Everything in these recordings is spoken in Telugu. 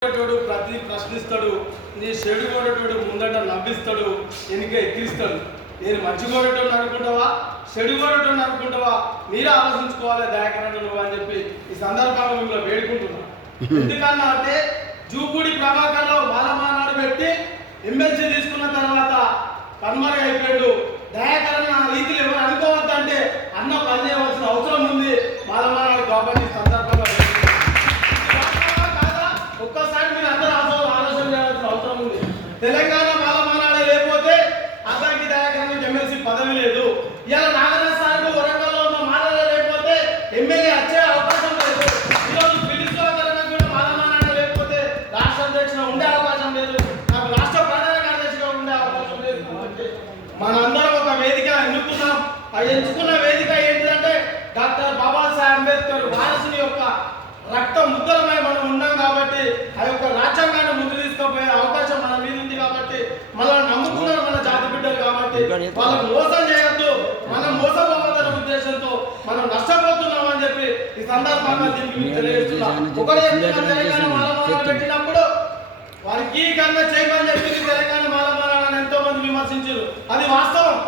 ప్రతి ప్రశ్నిస్తాడు, నీ చెడు కొనేటోడు ముందట నవ్విస్తాడు, ఎన్నిక ఎక్కిస్తాడు. నేను మంచి కొనేటోడు అనుకుంటావా, చెడు కొనేటోడు అనుకుంటావా, మీరే ఆలోచించుకోవాలి దయాకరణ నువ్వు అని చెప్పి ఈ సందర్భంగా మిమ్మల్ని వేడుకుంటున్నా. ఎందుకన్నా అంటే జూపూడి ప్రభాకర్లో మాలమానాడు పెట్టి ఎమ్మెల్సీ తీసుకున్న తర్వాత కన్మరుగు అయిపోయాడు. దయాకరణ ఆ రీతిలో ఎవరు అనుకోవద్దంటే అన్న పని చేయవలసిన అవసరం ఉంది మాలమానాడు కాబట్టి సందర్భంగా ఒక్కసారి మీరు అందరూ ఆలోచన చేయాల్సిన అవసరం ఉంది. తెలంగాణ మాలమానాడే లేకపోతే అతనికి దయాకరణ ఎమ్మెల్సీ పదవి లేదు. ఇలా నాగరాజు సార్ వరంగల్లో ఉన్న మాలలే లేకపోతే ఎమ్మెల్యే వచ్చే అవకాశం లేదు. ఈరోజు పిలిచికరణ కూడా మాలమానాడే లేకపోతే రాష్ట్ర అధ్యక్షుడు ఉండే అవకాశం లేదు, నాకు రాష్ట్ర ప్రధాన కార్యదర్శిగా ఉండే అవకాశం లేదు. మనందరం ఒక వేదిక ఎన్నుకున్నాం. ఆ ఎంచుకున్న వేదిక ఏంటంటే డాక్టర్ బాబాసాహెబ్ అంబేద్కర్ వారసుని యొక్క రక్త ముద్దలమై మనం ఉన్నాం కాబట్టి ఆ యొక్క రాజ్యాంగాన్ని ముందు తీసుకుపోయే అవకాశం మన మీద ఉంది కాబట్టి మనల్ని నమ్ముకున్నారు మన జాతి బిడ్డలు కాబట్టి వాళ్ళకు మోసం చేయొద్దు, మనం మోసపోవద్దన్న ఉద్దేశంతో మనం నష్టపోతున్నామని చెప్పి ఈ సందర్భంగా దీనికి తెలియజేస్తున్నాం. ఒకటి తెలంగాణ మాలమానాడు పెట్టినప్పుడు వర్గీకరణ చేయమని చెప్పింది తెలంగాణ మాలమానాడు ఎంతో మంది విమర్శించారు. అది వాస్తవం.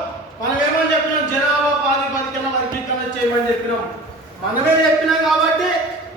మనం ఏమని చెప్పినాం, జనాభా ప్రాతిపదికన వర్గీకరణ చేయమని చెప్పినాం. మనమే చెప్పినాం కాబట్టి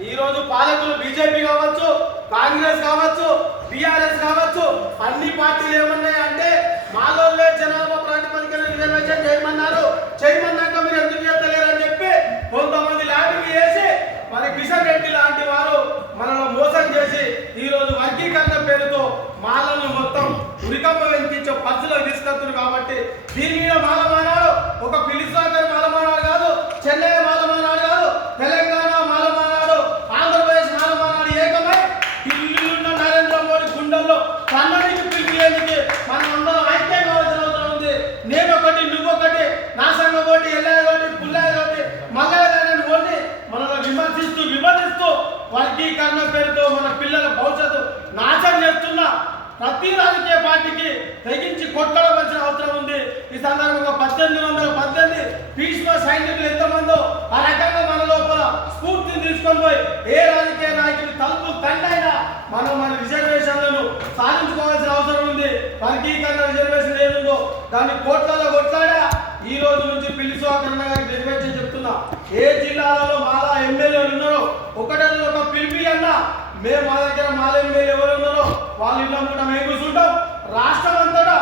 ఈ రోజు పాలకులు బీజేపీ కావచ్చు, కాంగ్రెస్ కావచ్చు, టీఆర్ఎస్ కావచ్చు, అన్ని పార్టీలు ఏమన్నాయి అంటే మాలోళ్ళే జనాభా ప్రాతిపదికన రిజర్వేషన్ చేయమన్నారు, చేయమన్నాక మీరు ఎందుకు చేస్తలేరని చెప్పి కొంతమంది ల్యాబింగ్ చేసి మరి కిషన్ రెడ్డి లాంటి వారు మనల్ని మోసం చేసి ఈ రోజు వర్గీకరణ పేరుతో మాలను మొత్తం ఉరికమ్మ వెంకించే పరిస్థితిలో తీసుకొస్తున్నారు. కాబట్టి దీని మీద మాలమానాడు ఒక పిలిసాగర్ మాలమానాడు కాదు, చెన్నై మాలమానాడు కాదు, తెలంగాణ మాలమానాడు, ఆంధ్రప్రదేశ్ మాలమానాడు ఏకమై ఢిల్లీలో నరేంద్ర మోడీ గుండెల్లో కన్నడికి పిలిపేందుకు మనం అందరం ఐక్యం కావాల్సిన అవసరం ఉంది. నేను ఒకటి, నువ్వొకటి, నా సంఘం ఒకటి, ఎల్లయ్య ఒకటి, పుల్లయ్య ఒకటి, మల్లయ్య ఒకటి మనలో విమర్శిస్తూ విభజిస్తూ వర్గీకరణ పేరుతో మన పిల్లల భవిష్యత్తు నాశనం చేస్తున్నా ప్రతి రాజకీయ పార్టీకి తెగించి కొట్టవలసిన అవసరం ఉంది. ఈ సందర్భంగా 1818 భీష్మ సైనికులు ఎంతమందో ఆ రకంగా మన లోపల స్ఫూర్తిని తీసుకొని పోయి ఏ రాజకీయ నాయకులు తలుపు తండైనా మనం మన రిజర్వేషన్లను సాధించుకోవాల్సిన అవసరం ఉంది. వర్గీకరణ రిజర్వేషన్ ఏముందో దాన్ని కోట్లలో కొట్లాడా ఈ రోజు నుంచి పిలిచికరణ గారికి రిజర్వేషన్ చెప్తున్నా. ఏ జిల్లాలలో మాలా ఎమ్మెల్యేలు ఉన్నారో ఒకటే ఒక పిలిపి అన్న మేము మా దగ్గర మాల ఎమ్మెల్యే ఎవరు ఉన్నారో వాళ్ళ ఇళ్ళ కూడా మేము కూర్చుంటాం. రాష్ట్రం అంతటా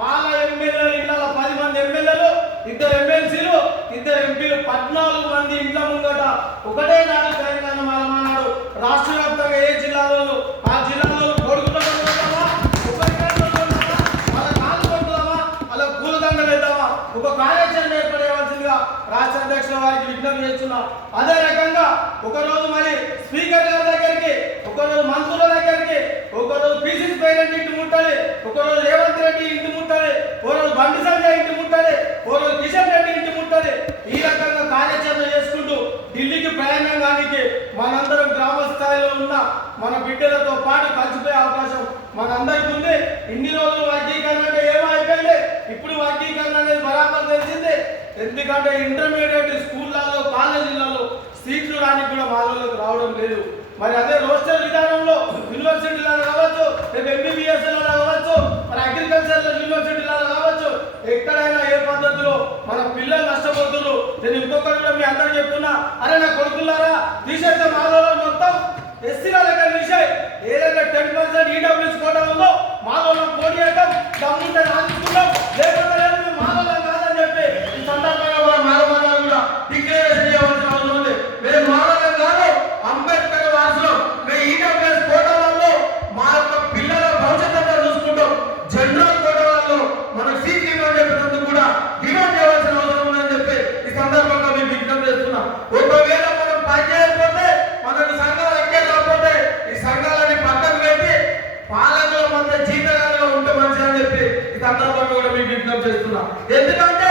మాల ఎమ్మెల్యేలు ఇళ్ళ 10 మంది ఎమ్మెల్యేలు, 2 ఎమ్మెల్సీలు, 2 ఎంపీలు, 14 మంది ఇండ్ల ముంగట ఒకటే నాడు తెలంగాణ మాలమానాడు రాష్ట్ర వ్యాప్తంగా ఏ జిల్లాలో ఆ జిల్లాలో కొడుకుతామా, వాళ్ళ కాలు కొట్టుదామా, వాళ్ళ పూలదండ వేద్దామా, ఒక కార్యాచరణ ఏర్పడేవలసిందిగా రాష్ట్ర అధ్యక్షుల వారికి విజ్ఞప్తి చేస్తున్నాం. అదే రకంగా ఒకరోజు మరి స్పీకర్ గారి దగ్గరికి, ఒకరోజు మంత్రుల దగ్గరికి, ఒకరోజు పీసీసీ పేరెంట్ ఇంటి ముట్టాలి, ఒకరోజు రేవంత్ రెడ్డి ఇంటి ముట్టాలి, ఒకరోజు బండి సంజయ్ ఇంటి ముట్టాలి, ఒకరోజు కిషన్ రెడ్డి ఇంటి ముట్టాలి. ఈ రకంగా కార్యాచరణ చేసుకుంటూ ఢిల్లీకి ప్రయాణం కానికి మనందరం గ్రామ స్థాయిలో ఉన్న మన బిడ్డలతో పాటు కలిసిపోయే అవకాశం మనందరికీ ఉంది. ఇన్ని రోజులు వర్గీకరణ అంటే ఏమో అయిపోయింది, ఇప్పుడు వర్గీకరణ అనేది బరాబర్ తెలిసింది. ఎందుకంటే ఇంటర్మీడియట్ స్కూళ్ళలో కాలేజీలలో సీట్లు రానికి కూడా వాళ్ళకి రావడం లేదు. మరి అదే రోస్టర్ విధానంలో యూనివర్సిటీలలో కావచ్చు, రేపు ఎంబీబీఎస్ కావచ్చు, మరి అగ్రికల్చర్ యూనివర్సిటీలలో కావచ్చు, ఎక్కడైనా ఏ పద్ధతిలో మన పిల్లలు నష్టపోతున్నారు. నేను ఇంకొకటి కూడా మీ అందరూ చెప్తున్నా, అరే నా కొడుకులారా తీసేస్తే మాలో మొత్తం ఎస్సీల దగ్గర తీసే ఏదైతే 10% ఈడబ్ల్యూఎస్ కోటా ఉందో మాలో పోటీ చేయడం దమ్ముంటే రాజుకుంటాం, లేకపోతే లేదు మేము మాలో కాదని చెప్పి ఈ సందర్భంగా కూడా మాలమానాడు కూడా డిక్లరేషన్ చేయవలసిన అవసరం ఉంది. మేము మాలో కాదు, అంబేద్కర్ వారసులు, మేము ఈడబ్ల్యూఎస్ కోటాలలో మా యొక్క పిల్లల భవిష్యత్తు చూసుకుంటాం. జనరల్ కోటాలలో మనకు సీట్లు ఇవ్వని చెప్పినందుకు కూడా డిమాండ్ చేయవలసిన అవసరం ఉందని చెప్పి ఈ సందర్భంగా మేము విజ్ఞప్తి చేస్తున్నాం. ఒకవేళ మనం పని చేయకపోతే, మనకు సంఘాలు ఎక్కే కాకపోతే ఈ సంఘాలని పక్కన పెట్టి పాలకుల మధ్య జీతగాలుగా ఉంటే మంచిది అని చెప్పి ఈ సందర్భంగా కూడా మీకు విజ్ఞప్తి చేస్తున్నాం. ఎందుకంటే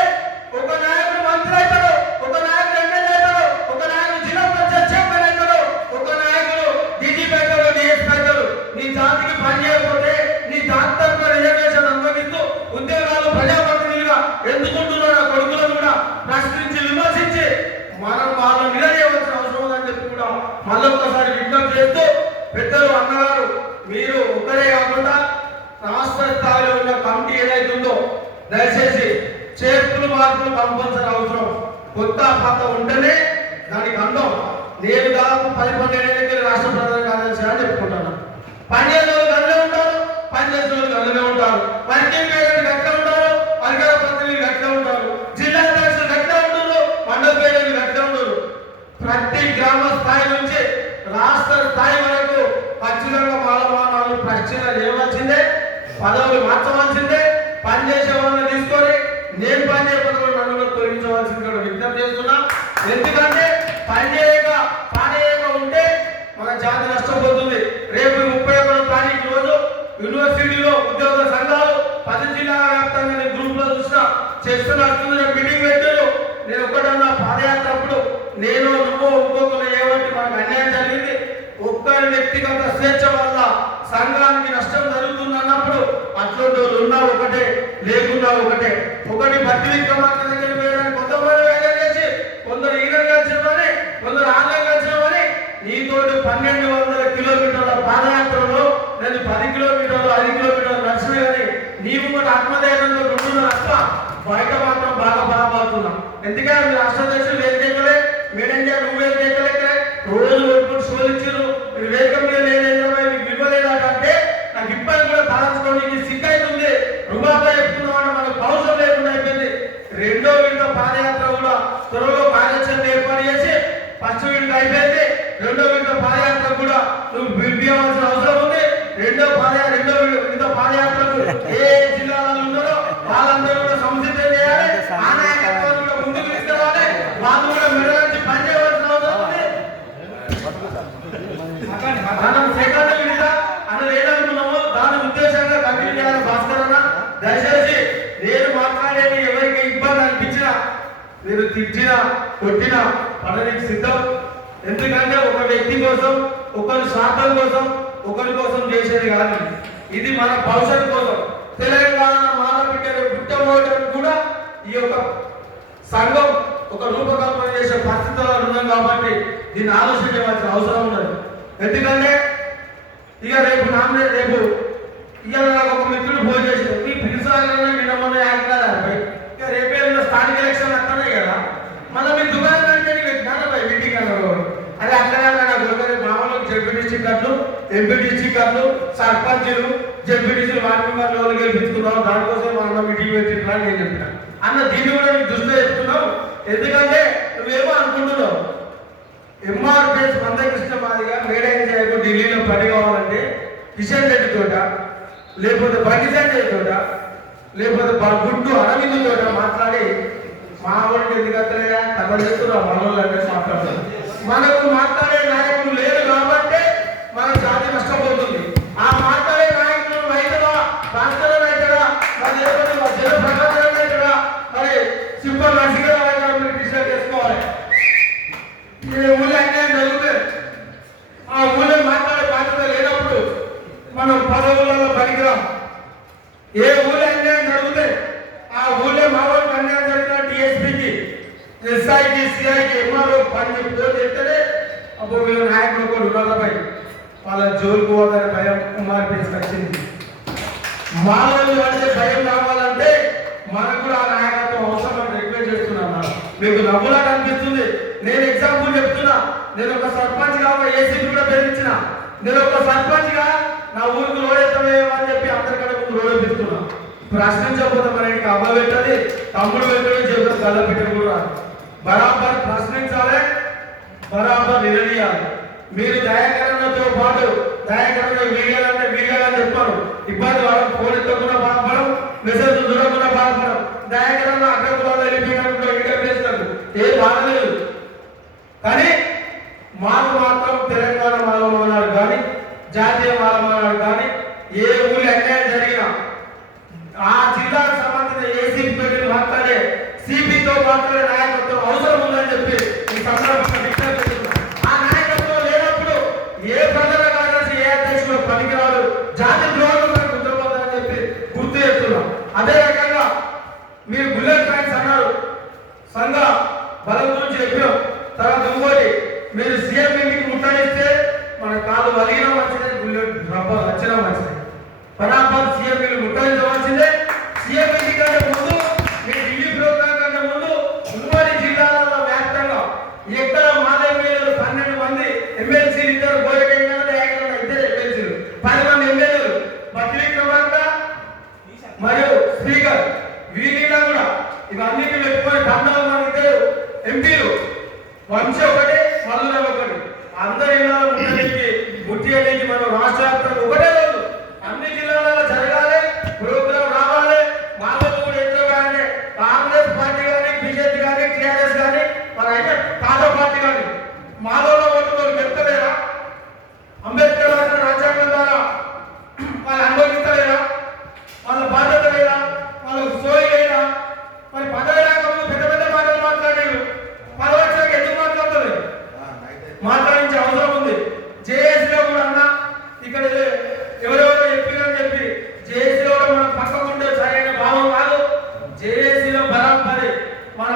ఒక నాయకుడు మంత్రి అవుతాడు, ఒక నాయకుడు ఎమ్మెల్యే అవుతాడు, ఒక నాయకుడు జిల్లా పరిషత్ చైర్మన్ అవుతాడు, ఒక నాయకుడు డీజీపీ అవుతాడు, డిఎస్పీ అవుతాడు. నీ జాతికి పని చేయకపోతే నీ జాతి తరఫున రిజర్వేషన్ అనుభవిస్తూ ఉద్యోగాలు ప్రజాప్రతినిధులుగా ఎందుకుంటున్నాడు ఆ కొడుకులను కూడా ప్రశ్నించి విమర్శించి మనం వాళ్ళని నిలదీయవలసిన అవసరం ఉందని చెప్పి కూడా మళ్ళొక్కసారి విజ్ఞప్తి చేస్తూ పెద్దలు అన్నగారు మీ రాష్ట్ర స్థాయిలో ఉన్న కమిటీ ఏదైతే ఉందో దయచేసి చేర్పులు మార్పులు కంపల్సరీ అవసరం. కొత్త పాత ఉంటేనే దానికి అందం. నేను దాదాపు 10-12 రాష్ట్ర ప్రధాన కార్యదర్శి అని చెప్పుకుంటాను. పనిచేసే వాళ్ళు గదిలో ఉంటారు, పనిచేసే వాళ్ళు గదిలో ఉంటారు, వర్కింగ్ పేరెంట్ గట్టిగా ఉంటారు, అధికార ప్రతినిధులు గట్టిగా ఉంటారు, జిల్లా అధ్యక్షులు గట్టిగా ఉంటారు, మండల పేరెంట్లు గట్టిగా ఉంటారు. ప్రతి గ్రామ స్థాయి నుంచి రాష్ట్ర స్థాయి వరకు ఖచ్చితంగా మాలమానాలు ప్రశ్న చేయవలసిందే, పదవులు మార్చవలసిందే. పనిచేసే వాళ్ళని తీసుకొని నేను పనిచేయకుండా నన్ను తొలగించవలసింది విజ్ఞప్తి చేస్తున్నా. ఎందుకంటే పనిచేయక పానేయక ఉంటే మన జాతి నష్టపోతుంది. రేపు 31వ తారీఖు రోజు యూనివర్సిటీలో ఉద్యోగ సంఘాలు 10 జిల్లాల వ్యాప్తంగా నేను గ్రూప్ లో చూసిన చేస్తున్న మీటింగ్ పెట్టారు. నేను ఒక్కడన్నా పాదయాత్ర అప్పుడు నేను నువ్వు ఇంకొకరు ఏమంటే మనకు అన్యాయం జరిగింది, ఒక్కరి వ్యక్తిగత స్వేచ్ఛ వల్ల సంఘానికి నష్టం జరుగుతుంది అన్నప్పుడు అట్లాంటి ఉన్నా ఒకటే లేకున్నా ఒకటే. ఒకటి భక్తి విక్రమార్క దగ్గర వేయడానికి కొంతమంది వేగం చేసి కొందరు ఈగలు కలిసినామని కొందరు ఆలయం కలిసినామని నీతోటి 1200 కిలోమీటర్ల పాదయాత్రలో నేను 10 కిలోమీటర్లు 5 కిలోమీటర్లు నడిచిన కానీ నీవు కూడా ఆత్మధైర్యంతో ఉంటున్నా తప్ప బయట మాత్రం బాగా బాగుతున్నాం. ఎందుకంటే మీరు రాష్ట్రాధ్యక్షులు ఏం చేయగలే, మేడం నువ్వేం చేయగలే, రోజు కొట్టుకుని శోధించారు. మీరు వేగం మీద లేదేంటే మీకు ఇవ్వలేదంటే నాకు ఇప్పటికి కూడా తలంచుకోవడానికి సిక్ అవుతుంది. రుబాబా చెప్తున్నామని మనకు అవసరం లేకుండా అయిపోయింది. రెండో విడత పాదయాత్ర కూడా త్వరలో కార్యాచరణ ఏర్పాటు చేసి ఫస్ట్ విడత అయిపోయింది. రెండో విడత పాదయాత్ర కూడా నువ్వు పిలిపించవలసిన అవసరం ఉంది. రెండో విడత పాదయాత్రకు ఏ జిల్లాలో ఉన్నారో వాళ్ళందరూ కూడా సంసిద్ధం చేయాలి. ఆ నాయకత్వాన్ని కూడా ముందుకు తీసుకురావాలి. వాళ్ళు కూడా మెడలించి పనిచేయవలసిన అవసరం ఉంది. మనం సెకండ్ విడత అనేది ఏదనుకున్నామో దాని ఉద్దేశంగా కంటిన్యూ చేయాలి. భాస్కర్ అన్న దయచేసి నేను మాట్లాడేది ఎవరికి ఇబ్బంది అనిపించినా మీరు తిట్టినా కొట్టినా పడడానికి సిద్ధం. ఎందుకంటే ఒక వ్యక్తి కోసం ఒకరి స్వార్థం కోసం ఒకరి కోసం చేసేది కాదు. ఇది మన భవిష్యత్తు కోసం. తెలంగాణ మానబిడ్డలు పుట్టబోయడం కూడా ఈ యొక్క సంఘం ఒక రూపకల్పన చేసే పరిస్థితుల్లో ఉన్నాం కాబట్టి దీన్ని ఆలోచించవలసిన అవసరం ఉన్నది. ఎందుకంటే ఇక రేపు నాకు ఒక మిత్రుడు ఫోన్ చేసి మీ ప్రిన్సిపాల్ నిన్న యాక్ట్ ఇక రేపే స్థానిక ఎలక్షన్ అక్కడే కదా మనం మీ దుకాణం అంటే మీటింగ్ అన్నారు. అది అక్కడ మామూలు జడ్పీ డిస్ట్రిక్ట్ కార్డులు, ఎంపీ డిస్ట్రిక్ట్ కార్డులు, సర్పంచులు, జడ్పీటీసీలు వార్డు మెంబర్లు గెలిపించుకున్నాం. దానికోసం మనం మీటింగ్ పెట్టినా నేను చెప్పిన అన్న దీన్ని కూడా నీకు దృష్టిలో చెప్తున్నావు. ఎందుకంటే నువ్వేమో అనుకుంటున్నావు ఎంఆర్పిఎస్ మందకృష్ణ మాదిగా మేడైన చేయకు ఢిల్లీలో పని కావాలంటే కిషన్ రెడ్డి తోట లేకపోతే బండి సంజయ్ తోట లేకపోతే గుడ్డు అరవింద్ తోట మాట్లాడి మా వాళ్ళకి ఎందుకంటే తమ చేస్తున్నారు మనోళ్ళు అంటే మాట్లాడతారు. మనకు మాట్లాడే నాయకులు లేరు కాబట్టి మన జాతి నష్టపోతుంది. ఆ మాట్లాడే నాయకులు రైతులా రాష్ట్ర రైతులా మరి జన ప్రకాశం రైతులా మరి సింపల్ నర్సింగ్ మీరు డిసైడ్ చేసుకోవాలి. ఏ ఊళ్ళో అన్యాయం జరిగితే ఆ ఊళ్ళో మాట్లాడే బాధ్యత లేనప్పుడు మనం పదవులలో పనికిరాం. ఏ ఊళ్ళో అన్యాయం జరిగితే ఆ ఊళ్ళో మా వాళ్ళకి అన్యాయం జరిగిన డిఎస్పీకి ఎస్ఐకి సిఐకి ఎంఆర్ఓ పని ఫోన్ చేస్తేనే అప్పుడు వీళ్ళ నాయకులు కూడా ఉన్నపై వాళ్ళ జోలికి పోవాలనే భయం ఎంఆర్పిఎస్కి వచ్చింది. మానవులు అంటే భయం రావాలంటే మనకు కూడా ఆ నాయకత్వం అవసరం అని రిక్వెస్ట్ చేస్తున్నాను. మీకు నవ్వులా కనిపిస్తుంది. నేను ఎగ్జాంపుల్ చెప్తున్నా. నేను ఒక సర్పంచ్ గా ఒక ఏసీపీ కూడా బెదిరించిన. నేను ఒక సర్పంచ్ గా నా ఊరికి లోడెత్తమేమో అని చెప్పి అందరికంటే ముందు రోడ్ పెడుతున్నా. ప్రశ్నించకపోతే మన ఇంటికి అమ్మ పెట్టది, తమ్ముడు పెట్టడం చెబుతాం, గల్ల పెట్టడం కూడా బరాబర్ ప్రశ్నించాలి, బరాబర్ నిలదీయాలి. మీరు దయాకరణతో పాటు దయాకరణ వీడియోలంటే వీడియోలని చెప్పారు. ఇబ్బంది వాళ్ళకి ఫోన్ ఎత్తకుండా బాధపడం, మెసేజ్ దూరకుండా బాధపడం, దయాకరణ అడ్డకులాలు వెళ్ళిపోయినప్పుడు ఇంటర్ చేస్తారు, ఏం బాధలేదు. కానీ మాకు మాత్రం తెలంగాణ మాలమన్నాడు కానీ జాతీయ మాలమన్నాడు కానీ ఏ ఊరి అన్యాయం జరిగినా ఆ జిల్లాకు సంబంధించిన ఏసీపీ మాట్లాడే సిపితో మాట్లాడే నాయకత్వం అవసరం ఉందని చెప్పి ఈ సందర్భంగా డిక్లేర్ చేస్తున్నాం. ఆ నాయకత్వం లేనప్పుడు ఏ ప్రజల కార్యదర్శి ఏ అధ్యక్షుడు పనికిరాడు, జాతి ద్రోహులు కుదరబోదని చెప్పి గుర్తు చేస్తున్నాం. అదే రకంగా మీరు బుల్లెట్ ట్రైన్స్ అన్నారు, సంఘ బలం గురించి చెప్పాం. తర్వాత ఇంకోటి మీరు సీఎం ఇంటికి ముట్టడిస్తే మన కాలు వలిగినా మంచిదే, బుల్లెట్ రబ్బర్ వచ్చినా మంచిదే. బరాబర్ సీఎం ముట్టడించవలసిందే. సీఎం కంటే ముందు మీ ఢిల్లీ ప్రోగ్రాం కంటే ముందు ఉమ్మడి జిల్లాలలో వ్యాప్తంగా ఎక్కడ మాల ఎమ్మెల్యేలు 12 మంది ఎమ్మెల్సీలు, ఇద్దరు గోరకెంగా 2 ఎమ్మెల్సీలు, 10 మంది ఎమ్మెల్యేలు, బట్టి విక్రమార్క మరియు స్పీకర్ వీళ్ళ కూడా ఇవన్నిటి పెట్టుకొని 14 మంది ఎంపీలు, వంశీ ఒకటి, మల్లుల ఒకటి, అందరి ముట్టికి మనం రాష్ట్ర వ్యాప్తంగా ఒకటే రోజు అన్ని జిల్లాలలో జరగాలి, ప్రోగ్రాం రావాలి. మాలో కూడా ఎంతో కానీ కాంగ్రెస్ పార్టీ కానీ, బీజేపీ కానీ, టీఆర్ఎస్ కానీ, మరి అయితే తాజా పార్టీ కానీ మాలో ఓట్లు పెడతలేరా? అంబేద్కర్ రాసిన రాజ్యాంగం ద్వారా వాళ్ళు అనుభవిస్తలేరా? వాళ్ళ బాధ్యత లేదా? వాళ్ళకు సోయి లేదా? మరి పదవి రాకముందు పెద్ద పెద్ద మాటలు మాట్లాడారు, పదవి వచ్చాక ఎందుకు మాట్లాడలేదు? మాట్లాడించే అవసరం ఉంది. జేఏసీలో కూడా అన్న ఇక్కడ ఎవరెవరో చెప్పినని చెప్పి జేఏసీలో మనం పక్కకుంటే సరైన భావం కాదు. జేఏసీలో బరాబరి మన